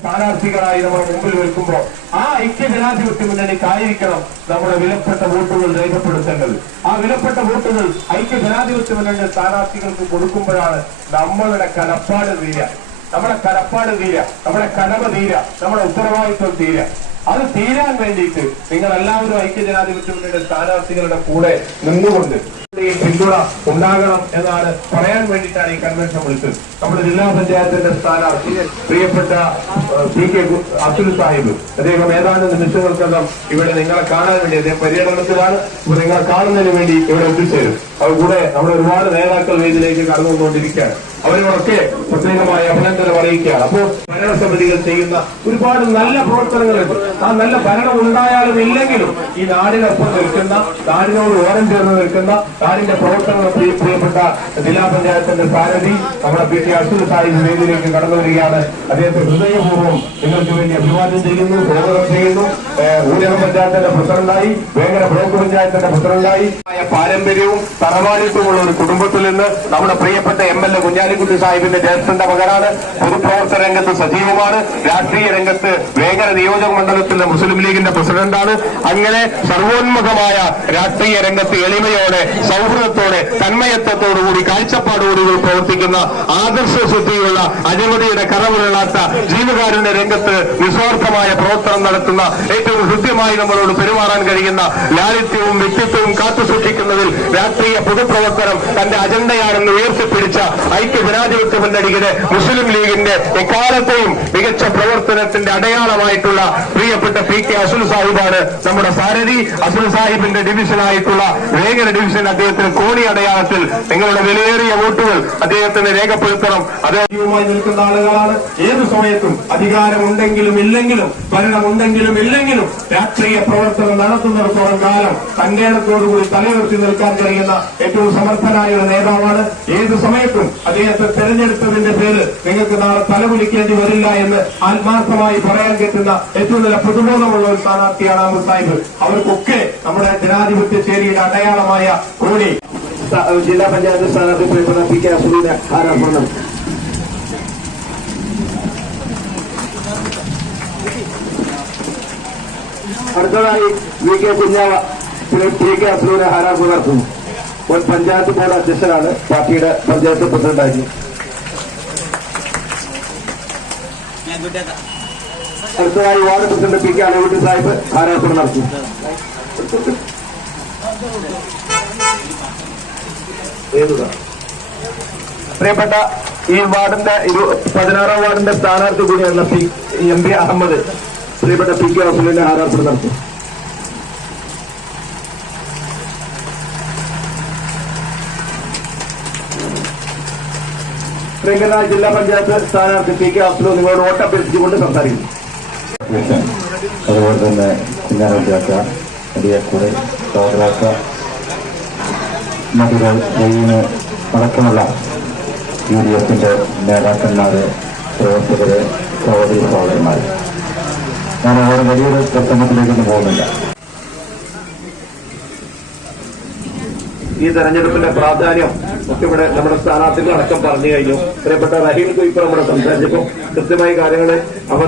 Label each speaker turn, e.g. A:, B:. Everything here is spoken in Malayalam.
A: സ്ഥാനാർത്ഥികളായി നമ്മുടെ മുമ്പിൽ നിൽക്കുമ്പോൾ ആ ഐക്യ ജനാധിപത്യ മുന്നണിക്കായിരിക്കണം നമ്മുടെ വിലപ്പെട്ട വോട്ടുകൾ രേഖപ്പെടുത്തേണ്ടത്. ആ വിലപ്പെട്ട വോട്ടുകൾ ഐക്യ ജനാധിപത്യ മുന്നണി സ്ഥാനാർത്ഥികൾക്ക് കൊടുക്കുമ്പോഴാണ് നമ്മളുടെ കലപ്പാട് തീര നമ്മുടെ കലപ്പാട് തീര നമ്മുടെ കടമ തീര നമ്മുടെ ഉത്തരവാദിത്വം തീര അത് തീരാൻ വേണ്ടിയിട്ട് നിങ്ങൾ എല്ലാവരും ഐക്യ ജനാധിപത്യ മുന്നണിയുടെ സ്ഥാനാർത്ഥികളുടെ കൂടെ നിന്നുകൊണ്ട് ഈ പിന്തുണ ഉണ്ടാകണം എന്നാണ് പറയാൻ വേണ്ടിയിട്ടാണ് ഈ കൺവെൻഷൻ വിളിച്ചത്. നമ്മുടെ ജില്ലാ പഞ്ചായത്തിന്റെ സ്ഥാനാർത്ഥി പ്രിയപ്പെട്ട പി കെ അബ്ദുൽ സാഹിബ്. അദ്ദേഹം ഏതാനും നിമിഷങ്ങൾക്കകം ഇവിടെ നിങ്ങളെ കാണാൻ വേണ്ടി അദ്ദേഹം പര്യടനത്തിലാണ്. നിങ്ങളെ കാണുന്നതിന് വേണ്ടി ഇവിടെ എത്തിച്ചേരും. അതുകൂടെ നമ്മുടെ ഒരുപാട് നേതാക്കൾ വേദിയിലേക്ക് കടന്നു വന്നുകൊണ്ടിരിക്കുകയാണ് അവരോടൊക്കെ പ്രത്യേകമായ അഭിനന്ദനം അറിയിക്കുകയാണ്. അപ്പോൾ ഭരണസമിതികൾ ചെയ്യുന്ന ഒരുപാട് നല്ല പ്രവർത്തനങ്ങളുണ്ട്. ആ നല്ല ഭരണം ഉണ്ടായാലും ഇല്ലെങ്കിലും ഈ നാടിനൊപ്പം നിൽക്കുന്ന നാടിനോട് ഓരം ചേർന്ന് നിൽക്കുന്ന നാടിന്റെ പ്രവർത്തനങ്ങൾ പ്രിയ- പ്രിയപ്പെട്ട ജില്ലാ പഞ്ചായത്തിന്റെ സാരഥി നമ്മുടെ പി ടി അബ്ദുൽ സാഹിബ് വേദിയിലേക്ക് കടന്നു വരികയാണ്. അദ്ദേഹത്തെ ഹൃദയപൂർവം നിങ്ങൾക്ക് വേണ്ടി അഭിവാദ്യം ചെയ്യുന്നു സ്വാഗതം ചെയ്യുന്നു. ഊരക പഞ്ചായത്തിന്റെ പ്രസിഡന്റായി വേങ്ങര ബ്ലോക്ക് പഞ്ചായത്തിന്റെ പ്രസിഡന്റായി. പാരമ്പര്യവും തറവാടിത്വമുള്ള ഒരു കുടുംബത്തിൽ നിന്ന് നമ്മുടെ പ്രിയപ്പെട്ട എം എൽ എ കുഞ്ഞാലിക്കുട്ടി സാഹിബിന്റെ ജ്യേഷ്ഠന്റെ മകനാണ്. പൊതുപ്രവർത്തന രംഗത്ത് സജീവമാണ്. രാഷ്ട്രീയ രംഗത്ത് വേങ്ങര നിയോജക മണ്ഡലത്തിലെ മുസ്ലിം ലീഗിന്റെ പ്രസിഡന്റാണ്. അങ്ങനെ സർവോന്മുഖമായ രാഷ്ട്രീയ രംഗത്ത് എളിമയോടെ സൗഹൃദത്തോടെ തന്മയത്വത്തോടുകൂടി കാഴ്ചപ്പാടോടുകൂടി പ്രവർത്തിക്കുന്ന ആദർശ ശുദ്ധിയുള്ള അഴിമതിയുടെ കറവിലുള്ളാത്ത ജീവകാരുണ്യ രംഗത്ത് നിസ്വാർത്ഥമായ പ്രവർത്തനം നടത്തുന്ന ഏറ്റവും ഹൃദ്യമായി നമ്മളോട് പെരുമാറാൻ കഴിയുന്ന ലാളിത്യവും വ്യക്തിത്വവും കാത്തുസൂക്ഷിക്കുന്നതിൽ രാഷ്ട്രീയ പൊതുപ്രവർത്തനം തന്റെ അജണ്ടയാണെന്ന് ഉയർത്തിപ്പിടിച്ച ഐക്യ ജനാധിപത്യ മുന്നണിയുടെ മുസ്ലിം ലീഗിന്റെ എക്കാലത്തെയും മികച്ച പ്രവർത്തനത്തിന്റെ അടയാളമായിട്ടുള്ള പ്രിയപ്പെട്ട പി കെ അസുൽ സാഹിബാണ് നമ്മുടെ സാരഥി. അസുൽ സാഹിബിന്റെ ഡിവിഷനായിട്ടുള്ള വേഗന ഡിവിഷൻ അദ്ദേഹത്തിന് കോണി അടയാളത്തിൽ നിങ്ങളുടെ വിലയേറിയ വോട്ടുകൾ അദ്ദേഹത്തിന് രേഖപ്പെടുത്തണം. അദ്ദേഹവുമായി നിൽക്കുന്ന ആളുകളാണ്. ഏത് സമയത്തും അധികാരമുണ്ടെങ്കിലും ഇല്ലെങ്കിലും ഭരണമുണ്ടെങ്കിലും ഇല്ലെങ്കിലും രാഷ്ട്രീയ പ്രവർത്തനം നടത്തുന്നിടത്തോളം കാലം തന്റേടത്തോടുകൂടി തലയുയർത്തി നിൽക്കാൻ കഴിയുന്ന ഏറ്റവും സമർത്ഥനായ ഒരു നേതാവാണ്. ഏത് സമയത്തും അദ്ദേഹത്തെ തെരഞ്ഞെടുത്തതിന്റെ പേര് നിങ്ങൾക്ക് നാളെ തലകുലിക്കേണ്ടി വരില്ല എന്ന് ആത്മാർത്ഥമായി പറയാൻ കിട്ടുന്ന ഏറ്റവും നല്ല പ്രതിബോധമുള്ള ഒരു സ്ഥാനാർത്ഥിയാണ് അഹമ്മദ് സാഹിബ്. അവർക്കൊക്കെ നമ്മുടെ ജനാധിപത്യ ചേരിയുടെ അടയാളമായ കോണി
B: ജില്ലാ പഞ്ചായത്ത് സ്ഥാനാർത്ഥി പ്രിയപ്പെട്ട പി കെ അസുലിനെ ആരാധന അടുത്തതായി വി കെ കുഞ്ഞാവ പി- കെ അസുലിനെ ആരാധന നടത്തുന്നു മുൻ പഞ്ചായത്ത് ബോർഡ് അധ്യക്ഷനാണ് പാർട്ടിയുടെ പഞ്ചായത്ത് പ്രസിഡന്റായി അടുത്തതായി ward president P K Alavutty Sahib ആരാധന നടത്തും ഏതുക
A: പ്രിയപ്പെട്ട ഈ വാർഡിന്റെ ഇരു പതിനാറാം വാർഡിന്റെ സ്ഥാനാർത്ഥി കൂടിയായിരുന്ന പി എം പി അഹമ്മദ്.
B: പ്രിയപ്പെട്ട പി കെ അസുലിനെ ആരാധന നടത്തും. പ്രിയങ്കര ജില്ലാ പഞ്ചായത്ത് സ്ഥാനാർത്ഥി പി കെ അസുലു നിങ്ങളോട് വോട്ടഭ്യർത്ഥിച്ചുകൊണ്ട് സംസാരിക്കുന്നു.
C: അതുപോലെ തന്നെ കുഞ്ഞാറഞ്ചാക്ക അടിയക്കുറി തോതറാക്ക മധുര ദൈവന് അടക്കമുള്ള യു ഡി എഫിന്റെ നേതാക്കന്മാര് പ്രവർത്തകര് സഹോദരി സഹോദരന്മാർ ഞാൻ അവരുടെ വലിയൊരു പ്രസംഗത്തിലേക്കൊന്നും പോകുന്നില്ല.
B: ഈ തെരഞ്ഞെടുപ്പിന്റെ പ്രാധാന്യം ഒക്കെ ഇവിടെ നമ്മുടെ സ്ഥാനാർത്ഥികൾ അടക്കം പറഞ്ഞു കഴിഞ്ഞു. പ്രിയപ്പെട്ട റഹീം കുയിപ്പ് നമ്മുടെ സംസാരിച്ചപ്പോൾ കൃത്യമായ കാര്യങ്ങൾ അവർ